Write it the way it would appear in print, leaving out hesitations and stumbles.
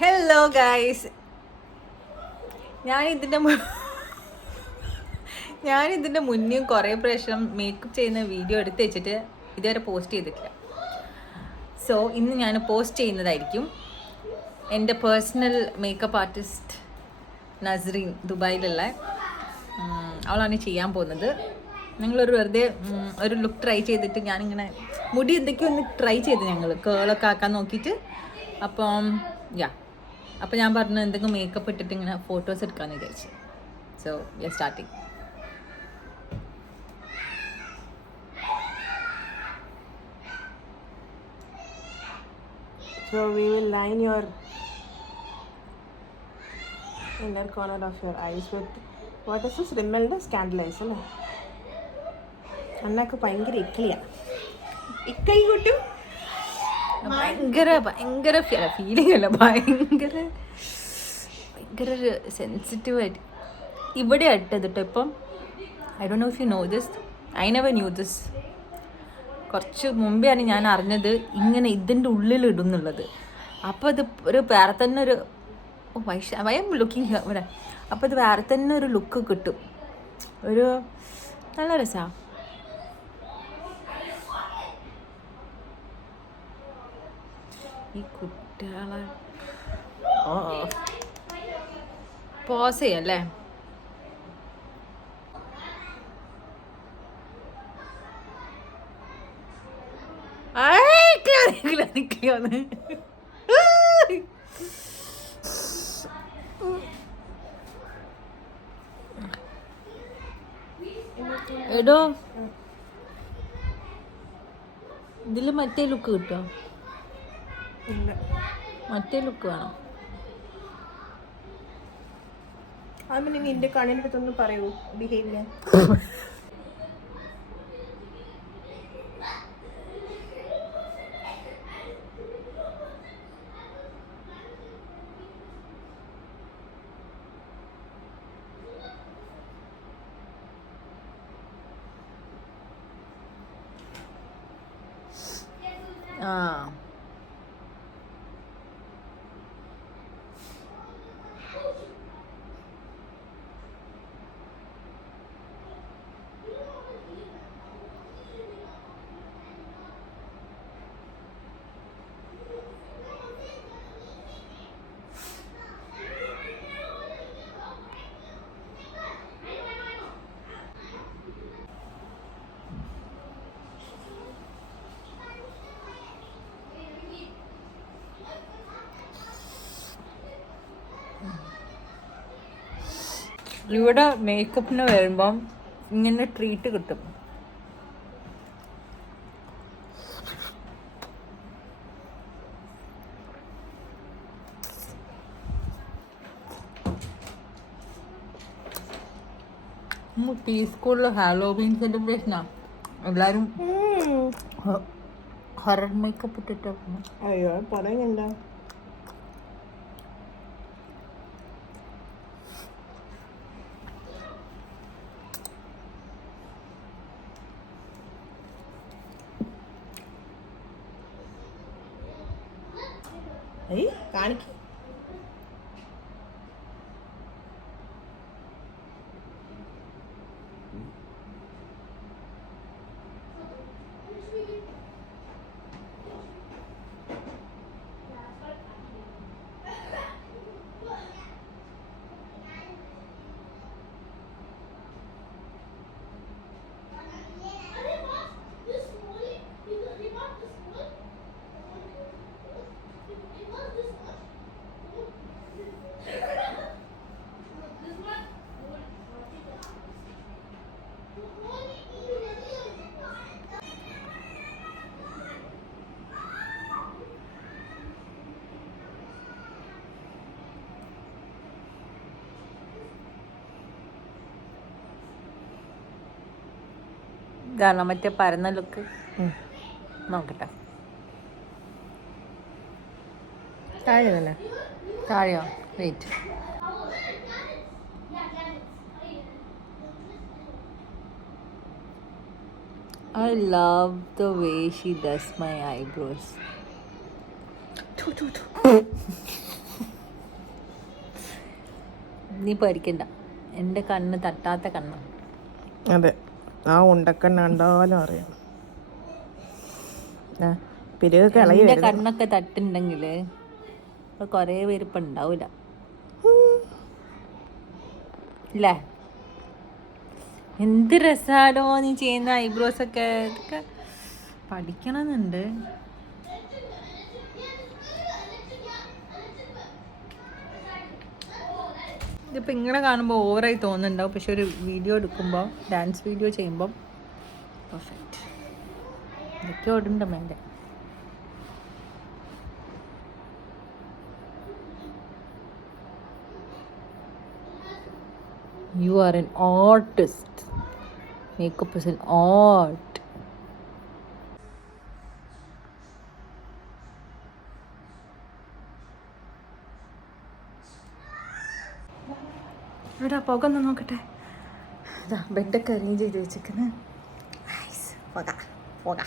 Hello guys, ഞാനിതിൻ്റെ മുന്നേയും കുറേ പ്രാവശ്യം മേക്കപ്പ് ചെയ്യുന്ന വീഡിയോ എടുത്ത് വെച്ചിട്ട് ഇതുവരെ പോസ്റ്റ് ചെയ്തിട്ടില്ല. സോ ഇന്ന് ഞാൻ പോസ്റ്റ് ചെയ്യുന്നതായിരിക്കും. എൻ്റെ പേഴ്സണൽ മേക്കപ്പ് ആർട്ടിസ്റ്റ് നസ്രീൻ ദുബായിലുള്ള അവളാണ് ചെയ്യാൻ പോകുന്നത്. ഞങ്ങളൊരു വെറുതെ ഒരു ലുക്ക് ട്രൈ ചെയ്തിട്ട് ഞാനിങ്ങനെ മുടി എന്തൊക്കെയോ ഒന്ന് ട്രൈ ചെയ്ത് ഞങ്ങൾ കേളൊക്കെ ആക്കാൻ നോക്കിയിട്ട്. അപ്പം അപ്പോൾ ഞാൻ പറഞ്ഞു എന്തെങ്കിലും മേക്കപ്പ് ഇട്ടിട്ട് ഇങ്ങനെ ഫോട്ടോസ് എടുക്കാമെന്ന് വിചാരിച്ചു. So we R starting. So we will line your inner corner of your eyes with what is this? Rimmel Scandalize അല്ലേ? അന്നൊക്കെ ഭയങ്കര ഇക്കളിയാണ്. ഇക്കളി കൂട്ടും. ഭയങ്കര ഫീലിംഗ് അല്ല, ഭയങ്കര ഒരു സെൻസിറ്റീവായിട്ട് ഇവിടെ ഇട്ടത് കേട്ടോ. ഇപ്പം I don't know if you know this, I never knew this. കുറച്ച് മുമ്പെയാണ് ഞാൻ അറിഞ്ഞത് ഇങ്ങനെ ഇതിൻ്റെ ഉള്ളിൽ ഇടുന്നുള്ളത്. അപ്പോൾ ഇത് ഒരു വേറെ തന്നെ ഒരു വൈ എം ലുക്കിംഗ് ഇവിടെ. അപ്പോൾ ഇത് വേറെ തന്നെ ഒരു ലുക്ക് കിട്ടും, ഒരു നല്ല രസമാണ്. ഈ കുട്ടികളെ പോസ് ചെയ്യല്ലേ. എടോ, ഇതിൽ മറ്റേ ലുക്ക് കിട്ടോ? മറ്റേ ലുക്ക് വേണം. അതിന് നിന്റെ കണ്ണിൻ്റെ അടുത്തൊന്ന് പറയൂ ബിഹേവ് ചെയ്യാൻ. ഇവിടെ മേക്കപ്പിന് വരുമ്പം ഇങ്ങനെ ട്രീറ്റ് കിട്ടും. ഈ സ്കൂളിൽ ഹാലോവീൻ സെലിബ്രേഷനാ, എല്ലാവരും ഹൊറർ മേക്കപ്പ് ഇട്ടിട്ട്. അയ്യോ പറയുന്നുണ്ടോ? കാണിക്ക. ഇതാണ് മറ്റേ പരന്ന ലുക്ക്. നോക്കട്ടെ, താഴെ തന്നെ. താഴെയോ? Wait. I love the way she does my eyebrows. നീ പേടിക്കണ്ട, എൻ്റെ കണ്ണ് തട്ടാത്ത കണ്ണ്. അതെ, ആ ഉണ്ടക്കണ്ണ് കണ്ടാലും അറിയാം. പിരികൊക്കെ ഇളകി എൻ്റെ വരുന്നു. കണ്ണൊക്കെ തട്ടുണ്ടെങ്കിൽ കുറേ പേര് ഇപ്പം ഉണ്ടാവില്ല ഇല്ലേ? എന്ത് രസാലോ നീ ചെയ്യുന്ന ഐബ്രോസ് ഒക്കെ. ഇതൊക്കെ പഠിക്കണമെന്നുണ്ട്. ഇതിപ്പോൾ ഇങ്ങനെ കാണുമ്പോൾ ഓവറായി തോന്നുന്നുണ്ടാവും, പക്ഷെ ഒരു വീഡിയോ എടുക്കുമ്പോൾ, ഡാൻസ് വീഡിയോ ചെയ്യുമ്പം പെർഫെക്റ്റ്. ഇതൊക്കെ ഓടുന്നുണ്ട് മേലെ. You are an artist. Makeup is an art. ഇവിടെ പുക ഒന്ന് നോക്കട്ടെ. ബെഡൊക്കെ അറേഞ്ച് ചെയ്ത് വെച്ചേക്കുന്നത്. പുക പുക